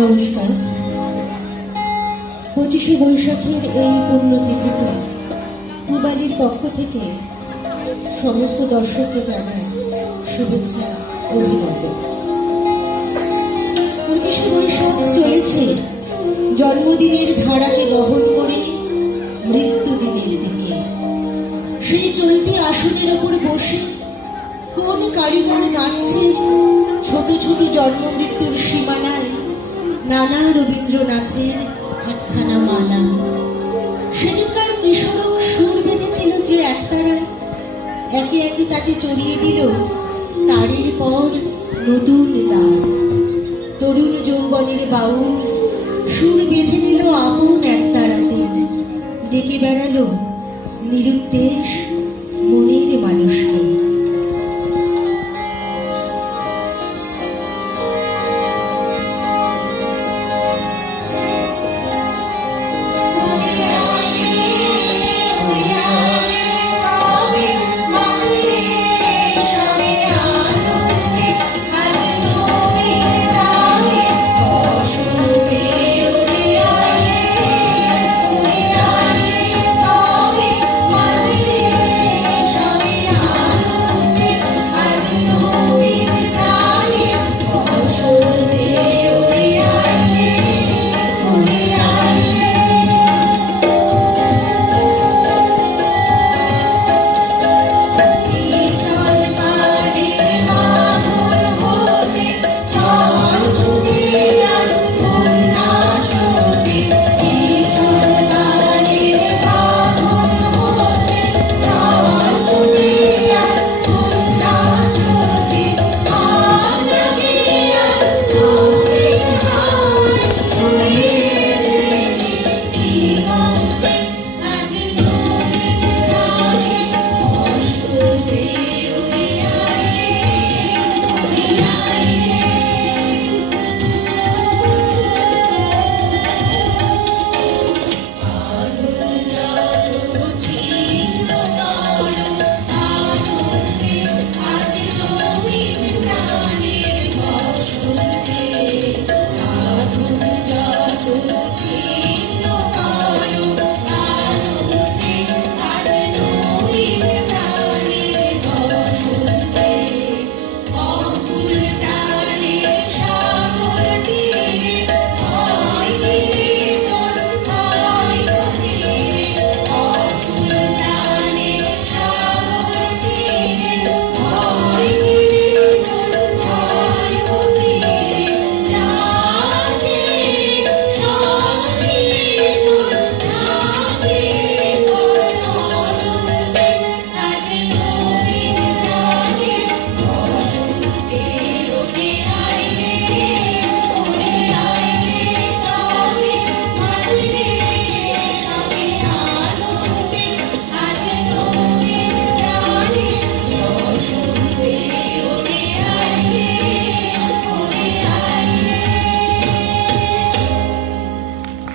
নমস্কার। 25শে বৈশাখের এই পুণ্যতিথিতে পূবালির পক্ষ থেকে সমস্ত দর্শককে জানায় শুভেচ্ছা, অভিনন্দন। 25শে বৈশাখ চলেছে জন্মদিনের ধারাকে বহন করে মৃত্যুদিনের দিকে। সেই চলতি আসনের ওপর বসে কোন কারিগর নাচছে ছোট ছোট জন্ম মৃত্যুর সীমানায় নানা রবীন্দ্রনাথের একখানা মালা। সেদিনকার কিশোরক সুর বেঁধেছিল যে একতারায়, একে একে তাকে চড়িয়ে দিল তারের পর নতুন তার। তরুণ যৌবনের বাউল সুর বেঁধে নিল আপন একতারাতে, ডেকে বেড়ালো নিরুদ্দেশ